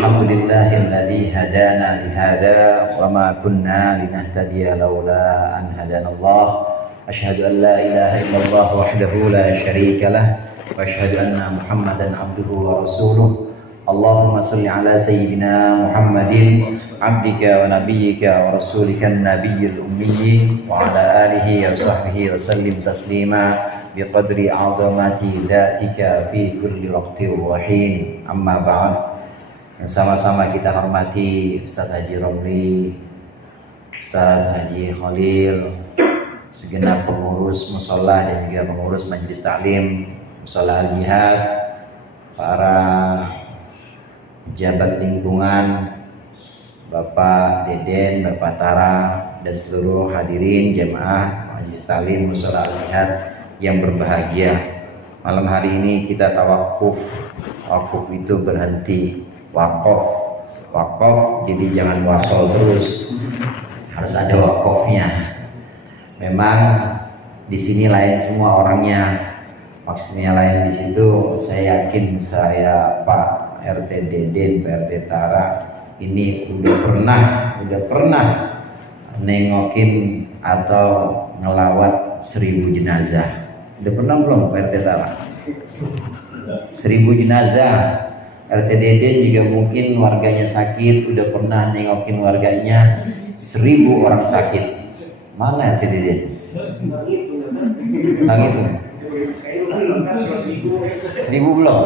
Alhamdulillahilladzi hadana lihada wa ma kunna linahtadiya laula an hadanallah. Asyhadu an la ilaha illallah wahdahu la syarika lah wa asyhadu anna Muhammadan abduhu wa rasuluh. Allahumma shalli ala sayyidina Muhammadin abdika wa nabiyyika wa rasulika an-nabiyyil ummi wa ala alihi wa sahbihi wa sallim taslima biqadri 'azamati dzatika fi kulli waqtin wa hin. Amma ba'd. Yang sama-sama kita hormati Ustaz Haji Romli, Ustaz Haji Khalil, segenap pengurus mushola dan juga pengurus majelis taklim mushola al-jihad, para pejabat lingkungan, Bapak Deden, Bapak Tara, dan seluruh hadirin jemaah majelis taklim mushola al-jihad yang berbahagia. Malam hari ini kita tawakuf. Wakuf itu berhenti, wakaf, jadi jangan wasol terus, harus ada wakofnya. Memang di sini lain semua orangnya, maksudnya lain di situ. Saya yakin saya Pak RT Deden, Pak RT Tara ini udah pernah nengokin atau ngelawat 1000 jenazah. Udah pernah belum Pak RT Tara? 1000 jenazah. RT Deden juga mungkin warganya sakit, udah pernah nengokin warganya 1000 orang sakit. Mana RT Deden? Bang itu 1000 belum?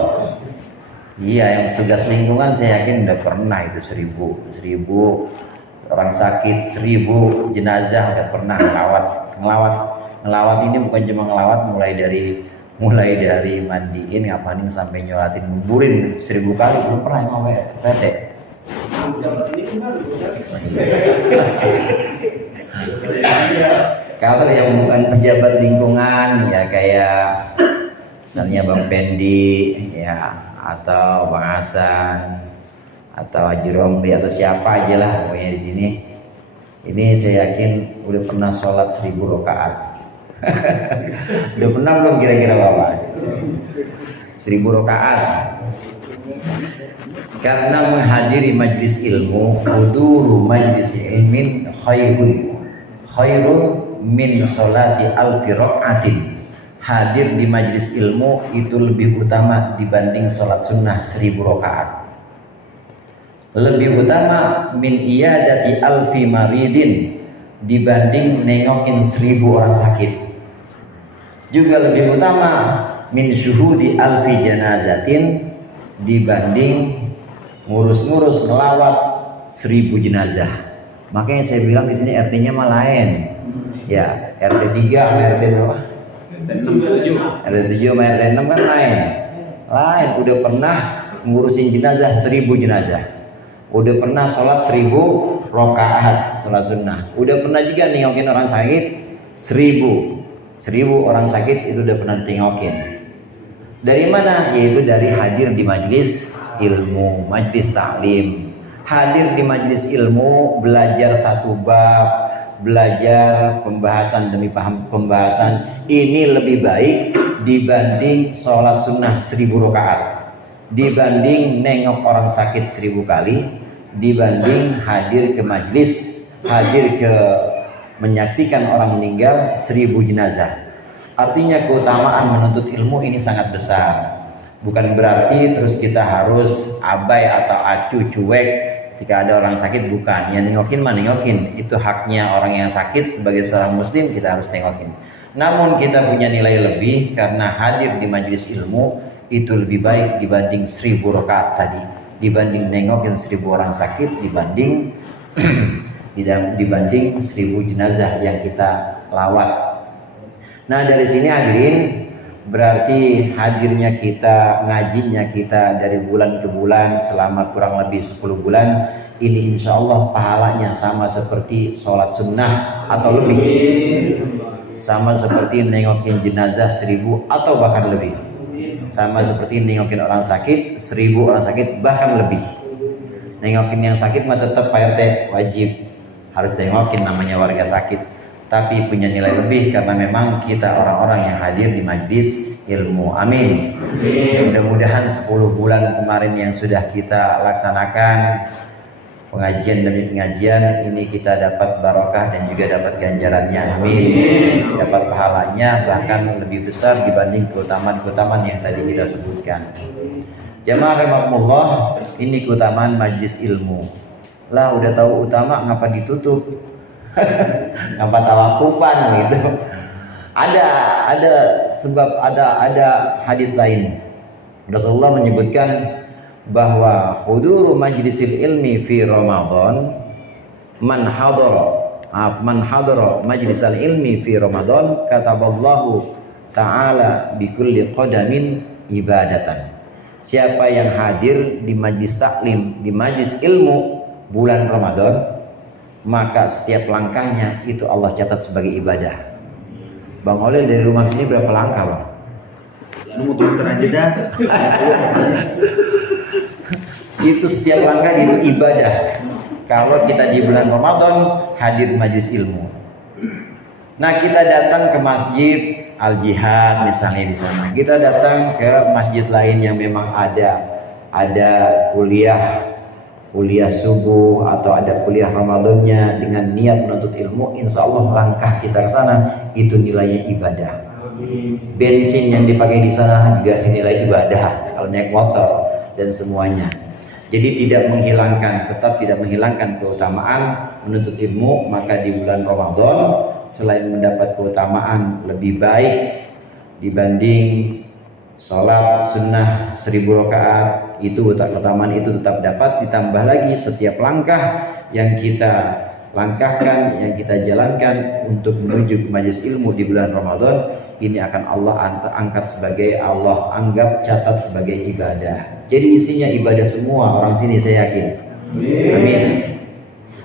Iya, yang tugas lingkungan saya yakin udah pernah itu 1000 orang sakit, 1000 jenazah udah pernah ngelawat ini bukan cuma ngelawat, mulai dari mandiin, ngapain sampai nyolatin, nguburin 1000 kali. Belum pernah emang PT. Kalau yang bukan pejabat lingkungan ya kayak misalnya Bang Pendi ya, atau Bang Hasan atau Haji Romli atau siapa aja lah pokoknya di sini. Ini saya yakin udah pernah sholat 1000 rakaat. Udah pernah belum kira-kira Bapak? 1000 rakaat. Karena menghadiri majlis ilmu, huduru majlis ilmin khairun min sholati alfi rakaatin. Hadir di majlis ilmu itu lebih utama dibanding sholat sunnah 1000 rakaat. Lebih utama min iyadati alfi maridin, dibanding nengokin 1000 orang sakit. Juga lebih utama min syuhudi alfi janazatin, dibanding ngurus-ngurus ngelawat 1000 jenazah. Makanya saya bilang di sini RT-nya mah lain. Ya, RT 3 sama RT berapa? RT 7 sama RT 6 kan lain. Udah pernah ngurusin jenazah 1000 jenazah. Udah pernah sholat 1000 rakaat sholat sunnah. Udah pernah juga nengokin orang sakit 1000 orang sakit, itu udah pernah tengokin. Dari mana? Yaitu dari hadir di majlis ilmu, majlis taklim. Hadir di majlis ilmu, belajar satu bab, belajar pembahasan demi pembahasan, ini lebih baik dibanding sholat sunnah 1000 rakaat, dibanding nengok orang sakit 1000 kali, dibanding hadir ke majlis, hadir ke menyaksikan orang meninggal 1000 jenazah. Artinya keutamaan menuntut ilmu ini sangat besar. Bukan berarti terus kita harus abai atau acuh cuek ketika ada orang sakit, bukan. Ya nengokin mah nengokin, itu haknya orang yang sakit. Sebagai seorang muslim kita harus nengokin. Namun kita punya nilai lebih karena hadir di majelis ilmu itu lebih baik dibanding 1000 rakaat tadi, dibanding nengokin 1000 orang sakit, dibanding 1000 jenazah yang kita lawat. Nah dari sini hadirin, berarti hadirnya kita, ngajinya kita dari bulan ke bulan selama kurang lebih 10 bulan ini, insya Allah pahalanya sama seperti sholat sunnah atau lebih, sama seperti nengokin jenazah 1000 atau bahkan lebih, sama seperti nengokin orang sakit 1000 orang sakit bahkan lebih. Nengokin yang sakit mah tetap Pak RT wajib harus tengokin, namanya warga sakit, tapi punya nilai lebih karena memang kita orang-orang yang hadir di majlis ilmu. Amin. Mudah-mudahan 10 bulan kemarin yang sudah kita laksanakan pengajian demi pengajian ini kita dapat barokah dan juga dapat ganjarannya, amin. Dapat pahalanya bahkan lebih besar dibanding keutamaan-keutamaan yang tadi kita sebutkan. Jamaah rahimakumullah, ini keutamaan majlis ilmu. Lah udah tahu utama ngapa ditutup? Ngapa tawakufan gitu? Ada sebab ada hadis lain. Rasulullah menyebutkan bahwa huduru majlisil ilmi fi Ramadan man hadara majlisal ilmi fi Ramadan kataballahu ta'ala bi kulli qadamin ibadatan. Siapa yang hadir di majlis taklim, di majlis ilmu bulan Ramadan, maka setiap langkahnya itu Allah catat sebagai ibadah. Bang Oleh dari rumah sini berapa langkah, Bang? Lu muter-muter aja dah. Itu setiap langkah itu ibadah. Kalau kita di bulan Ramadan hadir majlis ilmu. Nah, kita datang ke masjid Al-Jihad misalnya di sana. Kita datang ke masjid lain yang memang ada kuliah subuh atau ada kuliah Ramadannya dengan niat menuntut ilmu, insya Allah langkah kita ke sana itu nilainya ibadah. Bensin yang dipakai di sana juga dinilai ibadah kalau naik motor dan semuanya. Jadi tetap tidak menghilangkan keutamaan menuntut ilmu. Maka di bulan Ramadan selain mendapat keutamaan lebih baik dibanding sholat sunnah 1000 rakaat, itu keutamaan itu tetap dapat, ditambah lagi setiap langkah yang kita langkahkan, yang kita jalankan untuk menuju ke majelis ilmu di bulan Ramadan, ini akan Allah angkat sebagai, Allah anggap catat sebagai ibadah. Jadi isinya ibadah semua orang sini, saya yakin. Amin.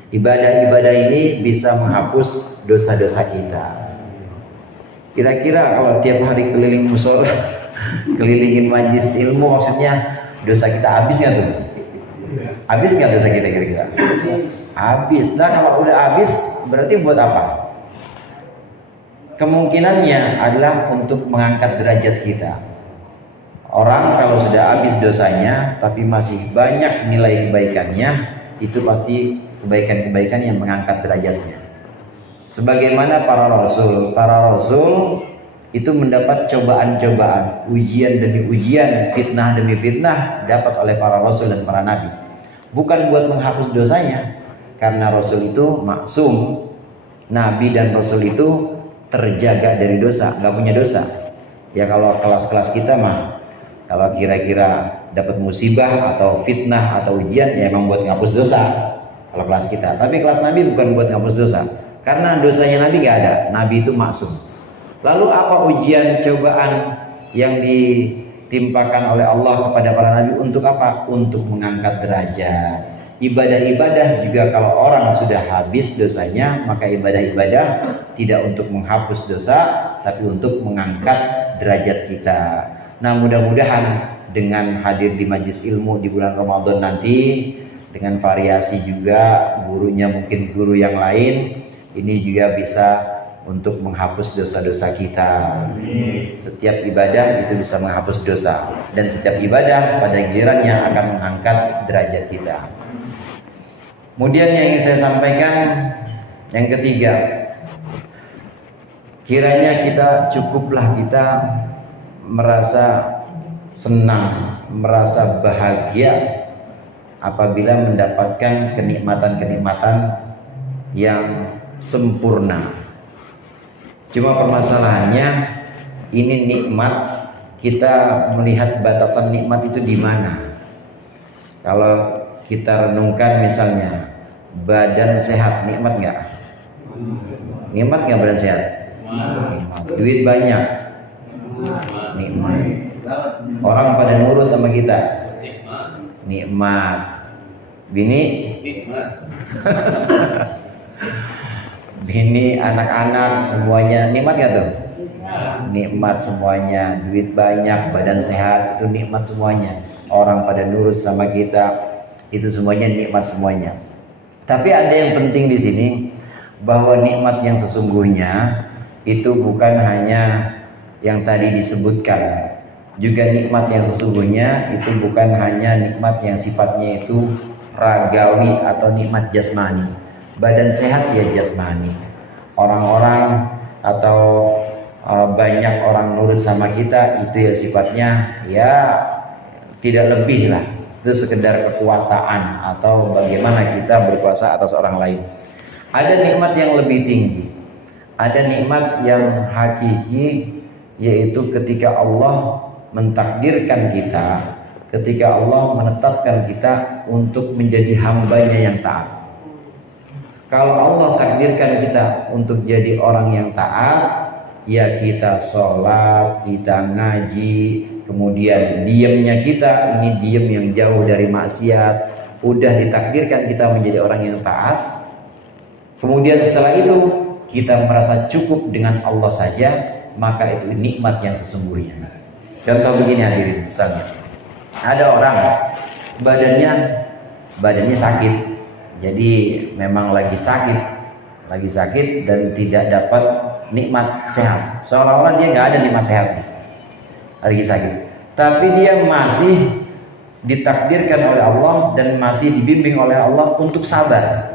Ibadah-ibadah ini bisa menghapus dosa-dosa kita. Kira-kira kalau tiap hari keliling musola, kelilingin majlis ilmu, maksudnya dosa kita habis nggak tuh? Habis nggak dosa kita kira-kira? Habis. Nah, kalau udah habis berarti buat apa? Kemungkinannya adalah untuk mengangkat derajat kita. Orang kalau sudah habis dosanya tapi masih banyak nilai kebaikannya, itu pasti kebaikan-kebaikan yang mengangkat derajatnya. Sebagaimana para rasul itu mendapat cobaan-cobaan, ujian demi ujian, fitnah demi fitnah dapat oleh para rasul dan para nabi. Bukan buat menghapus dosanya, karena rasul itu maksum, nabi dan rasul itu terjaga dari dosa, nggak punya dosa. Ya kalau kelas-kelas kita mah, kalau kira-kira dapat musibah atau fitnah atau ujian, ya emang buat ngapus dosa. Kalau kelas kita, tapi kelas nabi bukan buat ngapus dosa, karena dosanya nabi nggak ada, nabi itu maksum. Lalu apa ujian cobaan yang ditimpakan oleh Allah kepada para nabi untuk apa? Untuk mengangkat derajat. Ibadah-ibadah juga kalau orang sudah habis dosanya, maka ibadah-ibadah tidak untuk menghapus dosa, tapi untuk mengangkat derajat kita. Nah, mudah-mudahan dengan hadir di majlis ilmu di bulan Ramadan nanti, dengan variasi juga gurunya mungkin guru yang lain, ini juga bisa untuk menghapus dosa-dosa kita. Setiap ibadah itu bisa menghapus dosa, dan setiap ibadah pada gilirannya akan mengangkat derajat kita. Kemudian yang ingin saya sampaikan yang ketiga, kiranya cukuplah kita merasa senang, merasa bahagia apabila mendapatkan kenikmatan-kenikmatan yang sempurna. Cuma permasalahannya, ini nikmat, kita melihat batasan nikmat itu di mana. Kalau kita renungkan misalnya, badan sehat, nikmat nggak? Nikmat nggak badan sehat? Nikmat. Duit banyak, nikmat. Orang pada nurut sama kita, nikmat. Bini, bini, anak-anak semuanya nikmat nggak tuh? Nikmat semuanya. Duit banyak, badan sehat, itu nikmat semuanya. Orang pada nurut sama kita, itu semuanya nikmat semuanya. Tapi ada yang penting di sini, bahwa nikmat yang sesungguhnya itu bukan hanya yang tadi disebutkan. juga nikmat yang sesungguhnya itu bukan hanya nikmat yang sifatnya itu ragawi atau nikmat jasmani. Badan sehat ya jasmani. Orang-orang atau banyak orang nurut sama kita itu ya sifatnya ya tidak lebih lah, itu sekedar kekuasaan atau bagaimana kita berkuasa atas orang lain. Ada nikmat yang lebih tinggi, ada nikmat yang hakiki, yaitu ketika Allah mentakdirkan kita, ketika Allah menetapkan kita untuk menjadi hambanya yang taat. Kalau Allah takdirkan kita untuk jadi orang yang taat, ya kita sholat, kita ngaji, kemudian diamnya kita ini diam yang jauh dari maksiat, udah ditakdirkan kita menjadi orang yang taat. Kemudian setelah itu kita merasa cukup dengan Allah saja, maka itu nikmat yang sesungguhnya. Contoh begini hadirin, misalnya ada orang badannya sakit, jadi memang lagi sakit dan tidak dapat nikmat sehat, seolah-olah dia nggak ada nikmat sehat, lagi sakit, tapi dia masih ditakdirkan oleh Allah dan masih dibimbing oleh Allah untuk sabar.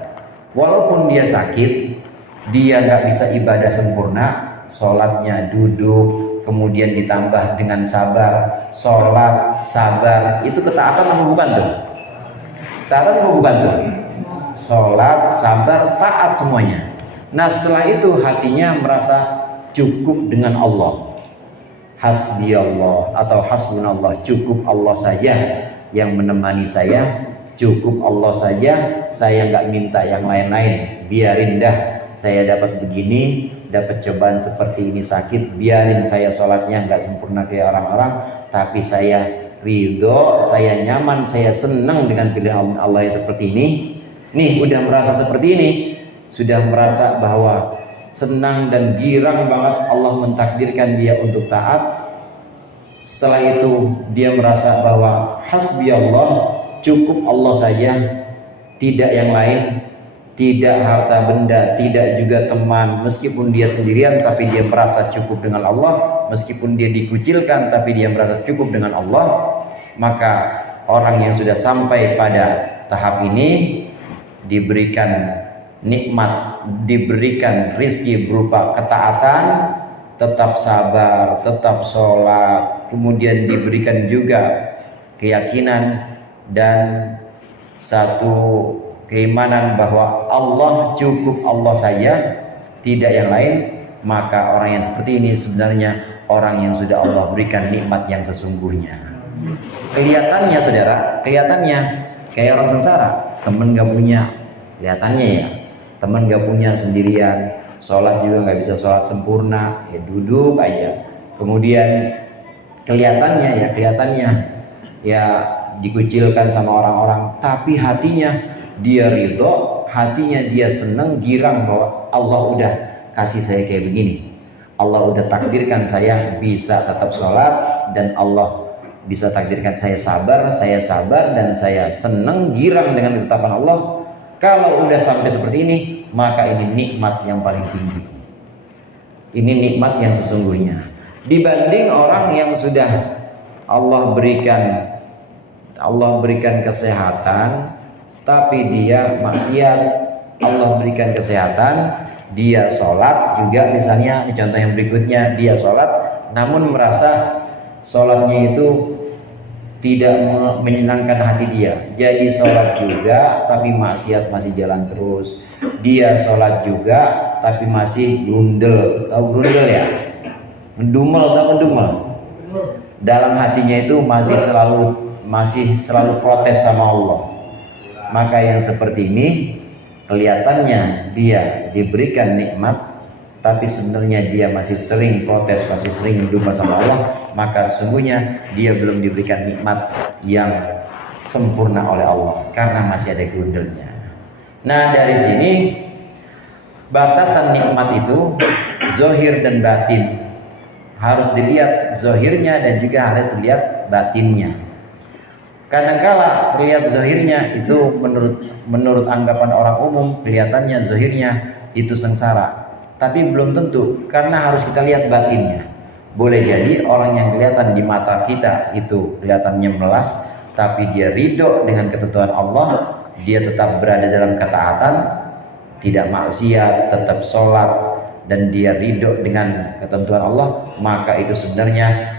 Walaupun dia sakit, dia nggak bisa ibadah sempurna, sholatnya duduk, kemudian ditambah dengan sabar, sholat, sabar, itu ketaatan apa bukan tuh? Ketaatan apa bukan tuh? Sholat, sabar, taat semuanya. Nah setelah itu hatinya merasa cukup dengan Allah. Hasbi Allah atau hasbunallah, cukup Allah saja yang menemani saya, cukup Allah saja, saya nggak minta yang lain-lain. Biarin dah saya dapat begini, dapat cobaan seperti ini sakit, biarin saya sholatnya nggak sempurna kayak orang-orang, tapi saya ridho, saya nyaman, saya senang dengan pilihan Allah yang seperti ini. Nih udah merasa seperti ini, sudah merasa bahwa senang dan girang banget Allah mentakdirkan dia untuk taat. Setelah itu dia merasa bahwa hasbi Allah, cukup Allah saja, tidak yang lain, tidak harta benda, tidak juga teman. Meskipun dia sendirian tapi dia merasa cukup dengan Allah, meskipun dia dikucilkan tapi dia merasa cukup dengan Allah. Maka orang yang sudah sampai pada tahap ini diberikan nikmat, diberikan rizki berupa ketaatan, tetap sabar, tetap sholat, kemudian diberikan juga keyakinan dan satu keimanan bahwa Allah cukup Allah saja, tidak yang lain. Maka orang yang seperti ini sebenarnya orang yang sudah Allah berikan nikmat yang sesungguhnya. Kelihatannya saudara, kelihatannya kayak orang sengsara, temen gak punya, kelihatannya ya, temen gak punya, sendirian, sholat juga gak bisa sholat sempurna, ya duduk aja. Kemudian kelihatannya ya dikucilkan sama orang-orang, tapi hatinya dia ridho, hatinya dia senang, girang bahwa Allah udah kasih saya kayak begini, Allah udah takdirkan saya bisa tetap sholat, dan Allah bisa takdirkan saya sabar dan saya senang, girang dengan ketetapan Allah. Kalau udah sampai seperti ini, maka ini nikmat yang paling tinggi, ini nikmat yang sesungguhnya, dibanding orang yang sudah Allah berikan kesehatan tapi dia maksiat. Allah berikan kesehatan, dia sholat juga, misalnya contoh yang berikutnya, dia sholat namun merasa sholatnya itu tidak menyenangkan hati dia, jadi sholat juga tapi maksiat masih jalan terus. Dia sholat juga tapi masih grundel, tahu grundel ya, mendumel, tahu mendumel, dalam hatinya itu masih selalu protes sama Allah. Maka yang seperti ini kelihatannya dia diberikan nikmat, tapi sebenarnya dia masih sering protes, masih sering berdoa sama Allah. Maka sesungguhnya dia belum diberikan nikmat yang sempurna oleh Allah, karena masih ada grundelnya. Nah dari sini batasan nikmat itu zohir dan batin, harus dilihat zohirnya dan juga harus dilihat batinnya. Kadangkala terlihat zahirnya itu menurut anggapan orang umum, kelihatannya zahirnya itu sengsara, tapi belum tentu, karena harus kita lihat batinnya. Boleh jadi orang yang kelihatan di mata kita itu kelihatannya melas, tapi dia ridho dengan ketentuan Allah, dia tetap berada dalam ketaatan, tidak maksiat, tetap sholat, dan dia ridho dengan ketentuan Allah, maka itu sebenarnya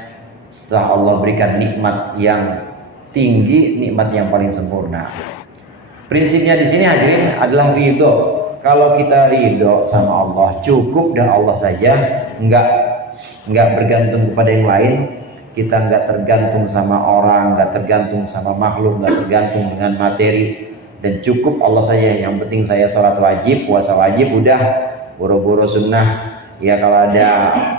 setelah Allah berikan nikmat yang tinggi, nikmat yang paling sempurna. Prinsipnya di sini hadirin adalah ridho. Kalau kita ridho sama Allah, cukup dengan Allah saja, nggak bergantung kepada yang lain. Kita nggak tergantung sama orang, nggak tergantung sama makhluk, nggak tergantung dengan materi, dan cukup Allah saja. Yang penting saya sholat wajib, puasa wajib, udah boro-boro sunnah. Ya kalau ada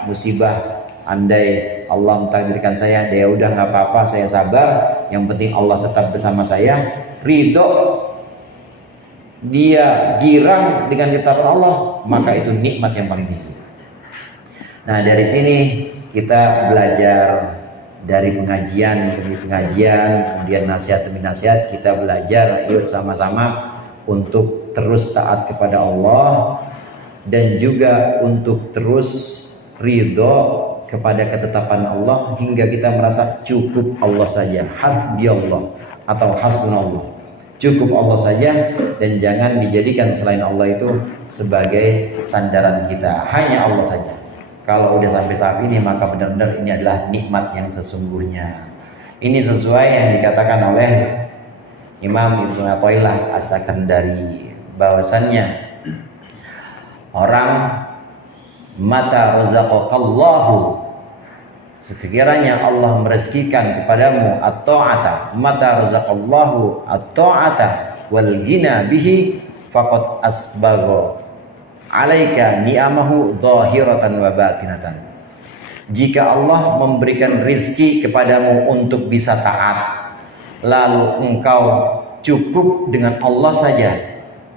musibah, andai Allah mentakdirkan saya, ya udah nggak apa-apa, saya sabar. Yang penting Allah tetap bersama saya. Ridho, dia girang dengan ketetapan Allah, maka itu nikmat yang paling tinggi. Nah, dari sini kita belajar dari pengajian demi pengajian, kemudian nasihat demi nasihat, kita belajar yuk sama-sama untuk terus taat kepada Allah dan juga untuk terus ridho kepada ketetapan Allah hingga kita merasa cukup Allah saja, hasbi Allah atau hasbunallah, cukup Allah saja, dan jangan dijadikan selain Allah itu sebagai sandaran kita, hanya Allah saja. Kalau udah sampai tahap ini, maka benar-benar ini adalah nikmat yang sesungguhnya. Ini sesuai yang dikatakan oleh Imam Ibnu Athaillah As-Sakandari, bahwasannya orang mata razaqakallahu, sekiranya Allah merezekikan kepadamu at-ta'ata, mata razaqallahu at-ta'ata wal ghina bihi faqad asbagha alaika ni'amahu dhahiratan wa batinatan. Jika Allah memberikan rizki kepadamu untuk bisa taat, lalu engkau cukup dengan Allah saja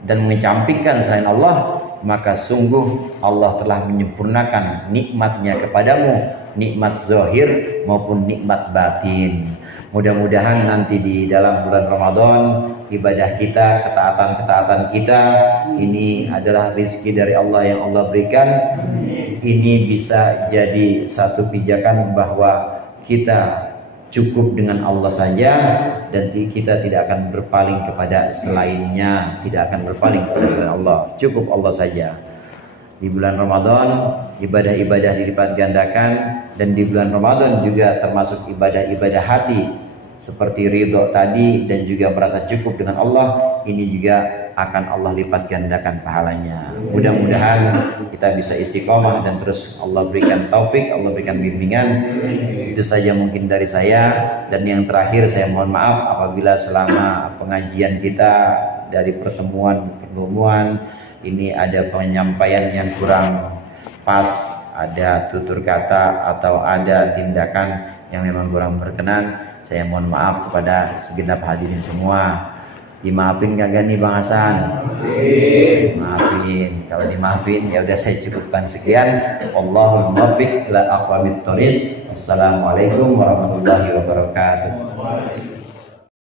dan mengecampingkan selain Allah, maka sungguh Allah telah menyempurnakan nikmatnya kepadamu, nikmat zahir maupun nikmat batin. Mudah-mudahan nanti di dalam bulan Ramadan, ibadah kita, ketaatan-ketaatan kita, ini adalah rezeki dari Allah yang Allah berikan. Ini bisa jadi satu pijakan bahwa kita cukup dengan Allah saja dan kita tidak akan berpaling kepada selainnya, tidak akan berpaling kepada selain Allah. Cukup Allah saja. Di bulan Ramadan ibadah-ibadah dilipat gandakan, dan di bulan Ramadan juga termasuk ibadah-ibadah hati seperti ridho tadi dan juga merasa cukup dengan Allah, ini juga akan Allah lipat gandakan pahalanya. Mudah-mudahan kita bisa istiqomah dan terus Allah berikan taufik, Allah berikan bimbingan. Itu saja mungkin dari saya, dan yang terakhir saya mohon maaf apabila selama pengajian kita dari pertemuan ini ada penyampaian yang kurang pas, ada tutur kata atau ada tindakan yang memang kurang berkenan. Saya mohon maaf kepada segenap hadirin semua. Dimaafin kagak nih Bang Hasan? Maafin. Kalau dimaafin ya udah, saya cukupkan sekian. Allahumma muwaffiq ila aqwamit thoriq. Wassalamualaikum warahmatullahi wabarakatuh.